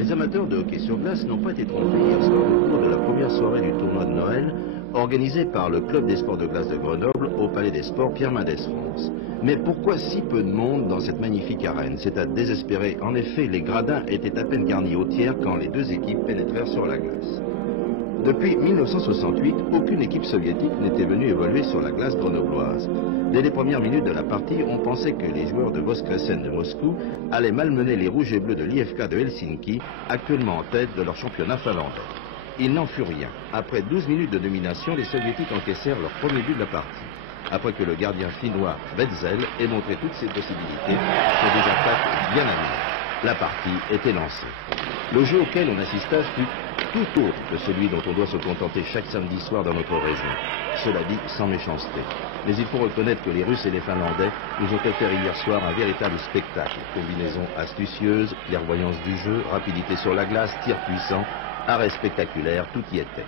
Les amateurs de hockey sur glace n'ont pas été trompés hier soir au cours de la première soirée du tournoi de Noël organisé par le Club des sports de glace de Grenoble au Palais des Sports Pierre Mendès France. Mais pourquoi si peu de monde dans cette magnifique arène? C'est à désespérer. En effet, les gradins étaient à peine garnis au tiers quand les deux équipes pénétrèrent sur la glace. Depuis 1968, aucune équipe soviétique n'était venue évoluer sur la glace grenobloise. Dès les premières minutes de la partie, on pensait que les joueurs de Voskresens de Moscou allaient malmener les rouges et bleus de l'IFK de Helsinki, actuellement en tête de leur championnat finlandais. Il n'en fut rien. Après 12 minutes de domination, les soviétiques encaissèrent leur premier but de la partie. Après que le gardien finnois Wetzel ait montré toutes ses possibilités sur des attaques bien animées. La partie était lancée. Le jeu auquel on assista fut tout autre que celui dont on doit se contenter chaque samedi soir dans notre région. Cela dit, sans méchanceté. Mais il faut reconnaître que les Russes et les Finlandais nous ont offert hier soir un véritable spectacle. Combinaison astucieuse, clairvoyance du jeu, rapidité sur la glace, tir puissant, arrêt spectaculaire, tout y était.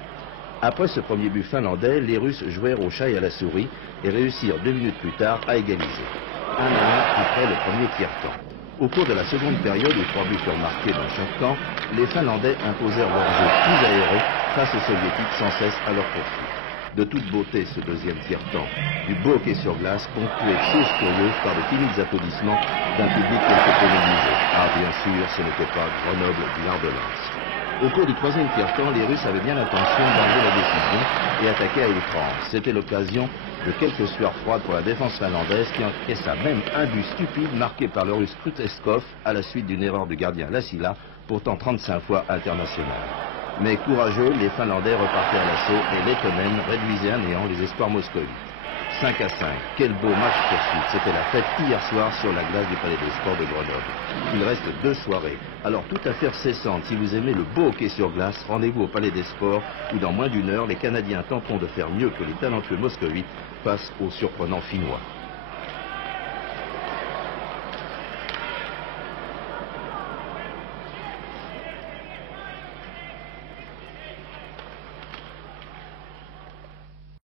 Après ce premier but finlandais, les Russes jouèrent au chat et à la souris et réussirent 2 minutes plus tard à égaliser. 1-1 après le premier tiers-temps. Au cours de la seconde période, où 3 buts furent marqués dans chaque camp, les Finlandais imposèrent leur jeu plus aéré face aux Soviétiques sans cesse à leur poursuite. De toute beauté ce deuxième tiers-temps, du beau hockey sur glace ponctué chose curieuse par de timides applaudissements d'un public quelque peu négligé. Ah bien sûr, ce n'était pas Grenoble du Nord de Lens. Au cours du troisième tiers-temps, les Russes avaient bien l'intention d'enlever la décision et attaquer à outrance. C'était l'occasion de quelques sueurs froides pour la défense finlandaise qui encaissa même un but stupide marqué par le Russe Kruteskov à la suite d'une erreur du gardien Lassila, pourtant 35 fois international. Mais courageux, les Finlandais repartaient à l'assaut et Lettonen réduisait à néant les espoirs moscovites. 5-5, quel beau match poursuite. C'était la fête hier soir sur la glace du Palais des Sports de Grenoble. Il reste 2 soirées. Alors toute affaire cessante, si vous aimez le beau hockey sur glace, rendez-vous au Palais des Sports où dans moins d'1 heure, les Canadiens tenteront de faire mieux que les talentueux moscovites face aux surprenants Finnois.